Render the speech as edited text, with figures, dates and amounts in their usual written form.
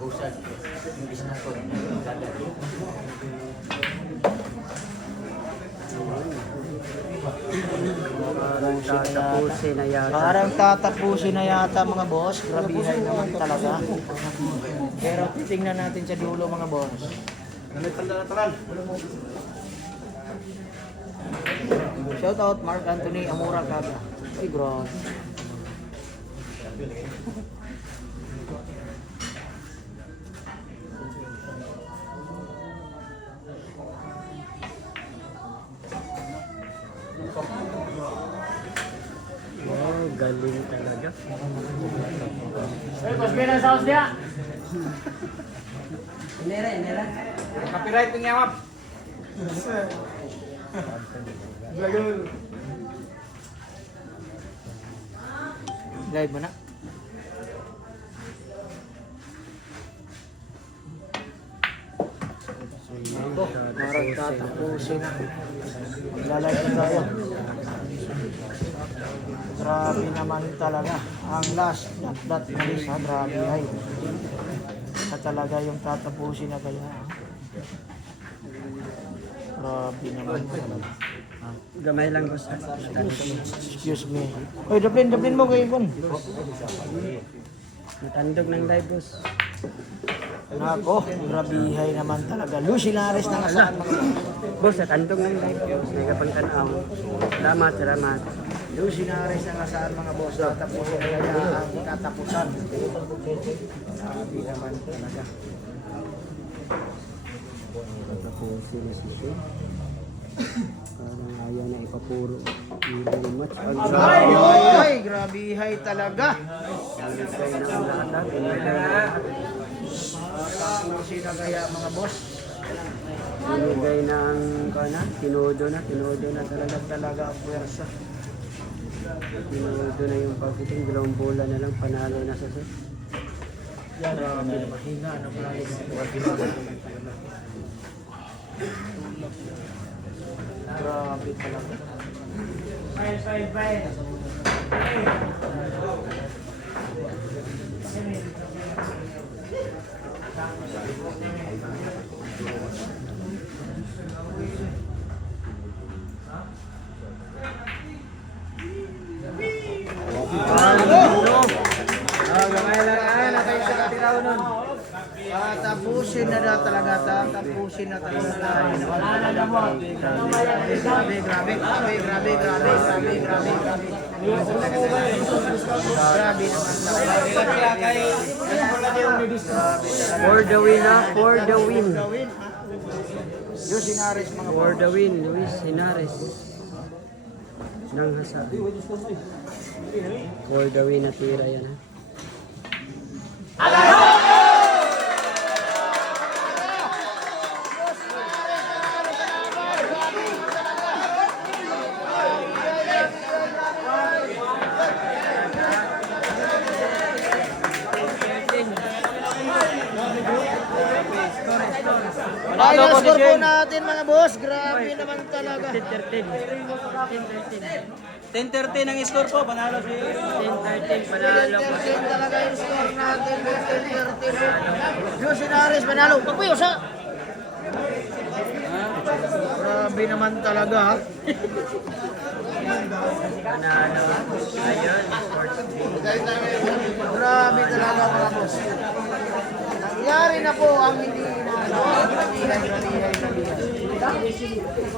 Usad. Imbis na ko. Parang tatapusin na yata. Parang tatapusin na yata mga boss. Grabihay naman talaga. Pero titingnan natin sa dulo mga boss. Shout out Mark Anthony Amura Kaga. Ay grabe. Oh, galing talaga. Hey, boss, may sauce dia. Copyright ng yawap. Live mo na. Ito, parang tatapusin na. Maglalike na tayo. Grabe naman talaga. Ang last dat na isa, grabe ay. Ito talaga yung tatapusin na kaya. Grabe naman talaga. Gamay lang boss. Excuse me. Oy, daplin mo kay Ibon. Natandog ng live boss. Nako, grabihay naman talaga. Lucy Lares na nasaan mga Boss, natandog ng live boss. May kapang tanaw. Salamat, salamat. Lucy Lares na nasaan mga boss. Tatapusin na kaya ang katapusan. Grabe naman talaga. Tatapusin na si Shay. Parang ayaw na ipapuro. Very much. Ay, grabihay talaga. Pinigay na ang lahat. Pinigay na lahat. Tatapusin na kaya mga boss. Pinigay na ang kana. Tinodo na talaga. Talaga ang puwersa. Tinodo na yung pagkiting. 2 bola na lang. Panalo na sa set. Grabe, mahina na pala yung grabe talaga. Gamay lang. Nakaisa ka tiraw nun. Tapusin na talaga. Tapusin na talaga tayo. Grabe naman. For the win ha. For the win. Luis Hinares mga For the win. Luis Hinares. Nang hasa. For the win na tira yan ha. Final score po natin mga boss. Grabe naman talaga. 10-13 ang score po, panalo si 10-13 panalo po. 10-13 talaga yung score natin. 10-13. Luis Hinares panalo. Pagpuyos ha. Grabe naman talaga ha. Panalo ha. Ayun. Grabe talaga mga boss. Nangyari na po ang hindi na. Grabe.